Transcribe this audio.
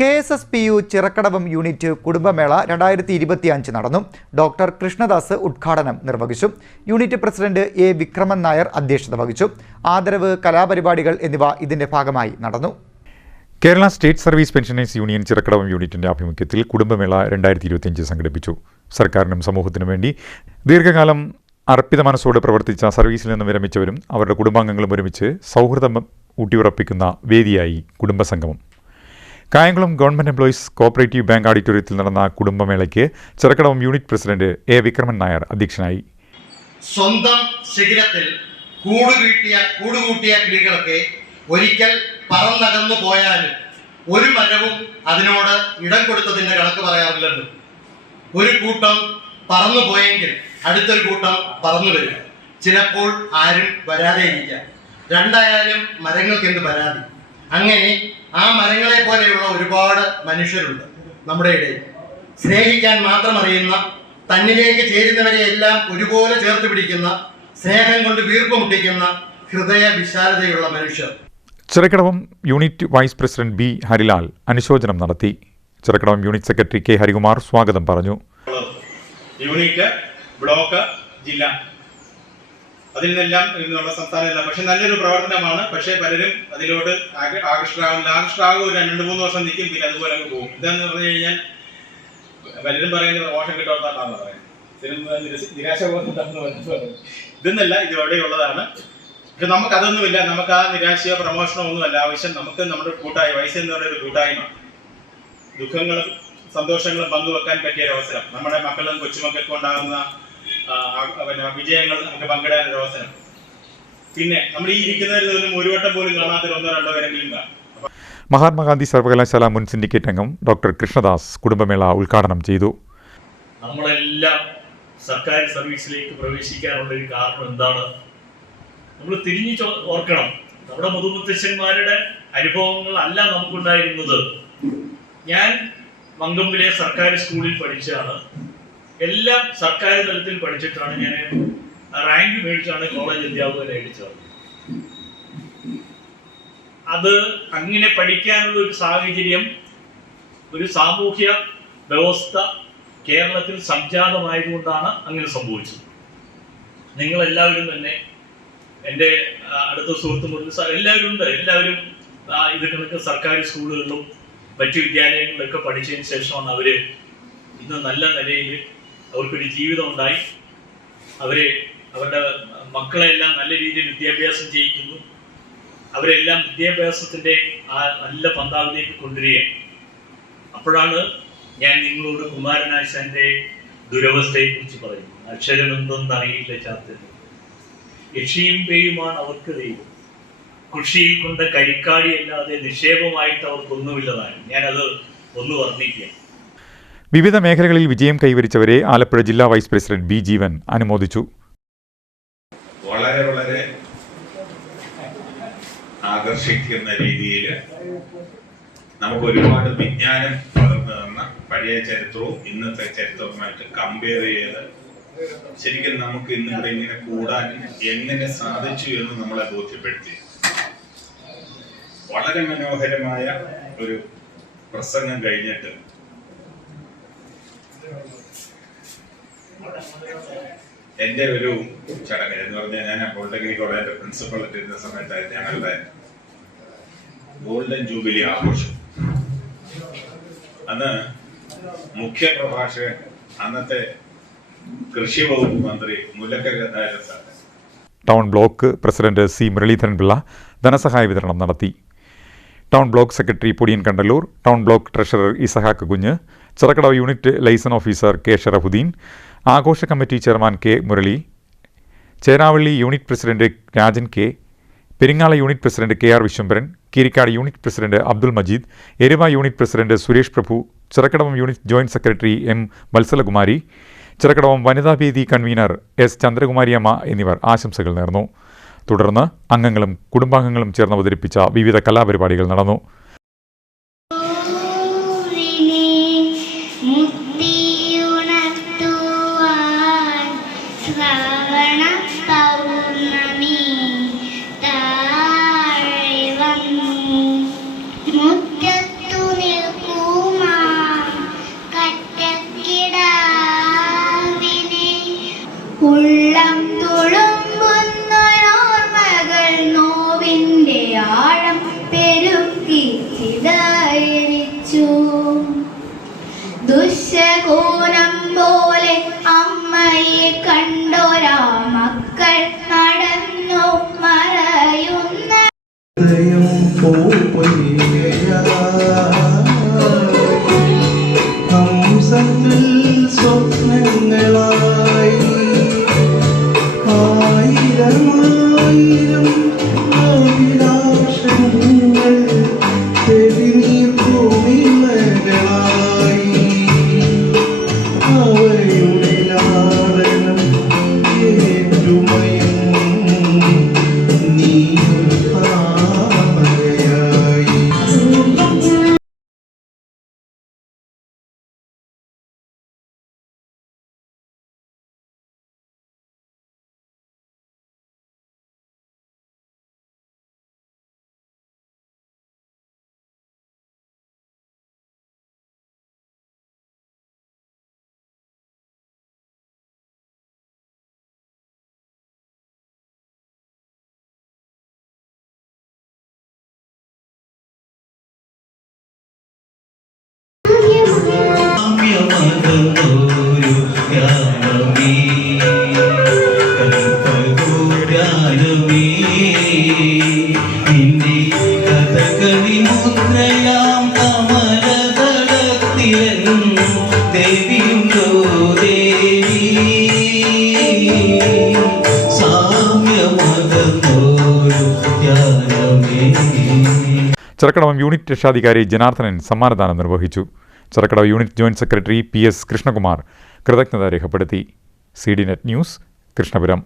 KSSPU Chirakkadavam unit കുടുംബമേള 2025 നടന്നു. Doctor Krishnadas ഉദ്ഘാടനം നിർവഹിച്ചു. Unit president A Vikraman Nair അധ്യക്ഷത വഹിച്ചു. ആദരവ്, കലാപരിപാടികൾ എന്നിവ ഇതിന്റെ ഭാഗമായി നടന്നു. Kerala state service pensioners union Chirakkadavam യൂണിറ്റിന്റെ ആഭിമുഖ്യത്തിൽ കുടുംബമേള 2025 സംഘടിപ്പിച്ചു. സർക്കാരിനും സമൂഹത്തിനും വേണ്ടി ദീർഘകാലം അർപ്പിത മനസ്സോടെ പ്രവർത്തിച്ച സർവീസിൽ നിന്ന് വിരമിച്ചവരും അവരുടെ കുടുംബാംഗങ്ങളും ഒരുമിച്ച് സൗഹൃദം ഊട്ടിയുറപ്പിക്കുന്ന വേദിയായി കുടുംബസംഗമം. Kayamkulam government employees cooperative bank ഓഡിറ്റോറിയത്തിൽ നടന്ന കുടുംബമേളയ്ക്ക് Chirakkadavam unit president A Vikraman Nair അധ്യക്ഷനായി. സ്വന്തം ശിഖരത്തിൽ കൂടുകൂട്ടിയ കിളികളൊക്കെ ഒരിക്കൽ പറന്നകന്നു പോയാലും ഒരു മരവും അതിനോട് ഇടം കൊടുത്തതിന്റെ കണക്ക് പറയാറില്ലല്ലോ. ഒരു കൂട്ടം പറന്നു പോയെങ്കിൽ അടുത്തൊരു കൂട്ടം പറന്നു വരും. ചിലപ്പോൾ ആരും വരാതെ ഇരിക്കാം. രണ്ടായാലും മരങ്ങൾക്ക് എന്ത് പരാതി. അങ്ങനെ ആ മരങ്ങളെ പോലെയുള്ള ഒരുപാട് മനുഷ്യരുണ്ട് നമ്മുടെ ഇടയിൽ. സ്നേഹിക്കാൻ മാത്രം അറിയുന്ന, തന്നിലേക്ക് ചേരുന്നവരെ എല്ലാം ഒരുപോലെ ചേർത്ത് പിടിക്കുന്ന, സ്നേഹം കൊണ്ട് വീർപ്പ് മുട്ടിക്കുന്ന ഹൃദയ വിശാലതയുള്ള മനുഷ്യർ. Chirakkadavam unit vice president B Harilal അനുശോചനം നടത്തി. Chirakkadavam unit secretary K Harikumar സ്വാഗതം പറഞ്ഞു. യൂണിറ്റ്, ബ്ലോക്ക്, ജില്ല, അതിൽ നിന്നെല്ലാം ഇന്നുള്ള സംസ്ഥാനമെല്ലാം പക്ഷെ നല്ലൊരു പ്രവർത്തനമാണ്. പക്ഷേ പലരും അതിലോട്ട് ആകർഷകരാകും. ഒരു 2-3 വർഷം നിൽക്കും, പിന്നെ അതുപോലെ അങ്ങ് പോകും. ഇതെന്ന് പറഞ്ഞു കഴിഞ്ഞാൽ പലരും പറയുന്നത് മോശം കിട്ടാത്താണെന്ന് പറയുന്നത്, നിരാശ ഇതെന്നല്ല, ഇത് എവിടെയുള്ളതാണ്. പക്ഷെ നമുക്ക് അതൊന്നുമില്ല. നമുക്ക് ആ നിരാശയോ പ്രമോഷനോ ഒന്നുമല്ല ആവശ്യം. നമുക്ക് നമ്മുടെ കൂട്ടായ്മ, വയസ്സ് എന്ന് പറയുന്ന ഒരു കൂട്ടായ്മ, ദുഃഖങ്ങളും സന്തോഷങ്ങളും പങ്കുവെക്കാൻ പറ്റിയ ഒരു അവസരം, നമ്മുടെ മക്കളും കൊച്ചുമക്കൾക്കും ഉണ്ടാകുന്ന വിജയങ്ങൾ നമുക്ക് പങ്കിടാനൊരു അവസരം. പിന്നെ നമ്മൾ ഈ ഇരിക്കുന്നവരിൽ ഒരു വട്ടം പോലും കാണാത്ത 1-2 പേരെങ്കിലും കാണും. മഹാത്മാഗാന്ധി സർവകലാശാല മുൻ സിൻഡിക്കേറ്റ് അംഗം ഡോക്ടർ കൃഷ്ണദാസ് കുടുംബമേള ഉദ്ഘാടനം ചെയ്തു. നമ്മളെല്ലാം സർക്കാർ സർവീസിലേക്ക് പ്രവേശിക്കാനുള്ള ഒരു കാരണം എന്താണ്? നമ്മൾ തിരിഞ്ഞു ഓർക്കണം. നമ്മുടെ മുതുമുത്തശ്ശന്മാരുടെ അനുഭവങ്ങളല്ല നമുക്കുണ്ടായിരുന്നത്. ഞാൻ മങ്കമ്പിലെ സർക്കാർ സ്കൂളിൽ പഠിച്ചാണ്. എല്ലാം സർക്കാർ തലത്തിൽ പഠിച്ചിട്ടാണ് ഞാൻ റാങ്ക് മേടിച്ചാണ് കോളേജ് അധ്യാപകനായിട്ട് ചേർന്നത്. അത് അങ്ങനെ പഠിക്കാനുള്ള ഒരു സാഹചര്യം, ഒരു സാമൂഹ്യ വ്യവസ്ഥ കേരളത്തിൽ സംജാതമായതുകൊണ്ടാണ് അങ്ങനെ സംഭവിച്ചത്. നിങ്ങളെല്ലാവരും തന്നെ, എൻ്റെ അടുത്ത സുഹൃത്തുക്കൾ എല്ലാവരും ഉണ്ട്. എല്ലാവരും ഇത് കണക്ക് സർക്കാർ സ്കൂളുകളിലും മറ്റു വിദ്യാലയങ്ങളിലൊക്കെ പഠിച്ചതിന് ശേഷമാണ് അവർ ഇന്ന് നല്ല നിലയിൽ അവർക്കൊരു ജീവിതം ഉണ്ടായി. അവരുടെ മക്കളെല്ലാം നല്ല രീതിയിൽ വിദ്യാഭ്യാസം ചെയ്യിക്കുന്നു. അവരെല്ലാം വിദ്യാഭ്യാസത്തിൻ്റെ ആ നല്ല പന്താവിലേക്ക് കൊണ്ടുവരികയാണ്. അപ്പോഴാണ് ഞാൻ നിങ്ങളോട് കുമാരനാശാന്റെ ദുരവസ്ഥയെ കുറിച്ച് പറയുന്നത്. അക്ഷരം എന്തെന്നറിയില്ല ചാത്തൻ, യക്ഷിയും പേയുമാണ് അവർക്ക് ദൈവം. കൃഷിയിൽ കൊണ്ട് കരിക്കാടിയല്ലാതെ നിക്ഷേപമായിട്ട് അവർക്കൊന്നുമില്ലതാണ്. ഞാനത് ഒന്ന് വർണ്ണിക്കാം. വിവിധ മേഖലകളിൽ വിജയം കൈവരിച്ചവരെ ആലപ്പുഴ ജില്ലാ വൈസ് പ്രസിഡന്റ് ബി ജീവൻ അനുമോദിച്ചു. വളരെ വളരെ ആകർഷിക്കുന്ന രീതിയിൽ നമുക്ക് ഒരുപാട് വിജ്ഞാനം പകർന്നു തന്ന പഴയ ചരിത്രവും ഇന്നത്തെ ചരിത്രവുമായിട്ട് കമ്പയർ ചെയ്ത് ശരിക്കും നമുക്ക് ഇന്നിവിടെ ഇങ്ങനെ കൂടാൻ എങ്ങനെ സാധിച്ചു എന്ന് നമ്മളെ ബോധ്യപ്പെടുത്തി. വളരെ മനോഹരമായ ഒരു പ്രസംഗം കഴിഞ്ഞിട്ട് എന്റെ ഒരു ചടങ്ങ് എന്ന് പറഞ്ഞാൽ, ഞാൻ പോളിടെക്നിക് കോളേജിന്റെ പ്രിൻസിപ്പൾ ഇരുന്ന സമയത്തായിരുന്നു ഞങ്ങളുടെ ഗോൾഡൻ ജൂബിലി ആഘോഷം. അന്ന് മുഖ്യ പ്രഭാഷകൻ അന്നത്തെ കൃഷി വകുപ്പ് മന്ത്രി Mullakkara sir. Town block president C Muraleedharan Pillai ധനസഹായ വിതരണം നടത്തി. Town block secretary Podiyan Kandallur, town block treasurer Isahak Kunju, Chirakkadavu unit liaison officer K Sharafuddin, ആഘോഷ committee chairman K Murali, Cheravally unit president Rajan K, Peringala unit president K R Viswambharan, Keerikkad unit president Abdul Majeed, Eruva unit president Suresh Prabhu, Chirakkadavam unit joint secretary M Vatsalakumari, Chirakkadavam വനിതാവേദി convener S Chandrakumariyamma എന്നിവർ ആശംസകൾ നേർന്നു. തുടർന്ന് അംഗങ്ങളും കുടുംബാംഗങ്ങളും ചേർന്ന് അവതരിപ്പിച്ച വിവിധ കലാപരിപാടികൾ നടന്നു. മുറ്റത്തു നിൽക്കും ദശകൂനം പോലെ അമ്മയെ കണ്ടോരാ മക്കൾ നടന്നു മറയുന്ന സ്വപ്നങ്ങളായി ആയിരം അഭിലാഷങ്ങൾ തെളിനീർക്കുമിളകളായി അവയുടെ ലാളനം ഏറ്റുമയും നീ താമരയായി. ചിറക്കടവം യൂണിറ്റ് രക്ഷാധികാരി ജനാർദ്ദനൻ സമ്മാനദാനം നിർവഹിച്ചു. Chirakkadavu unit joint secretary PS Krishnakumar കൃതജ്ഞത രേഖപ്പെടുത്തി. CDNet news, Krishnapuram.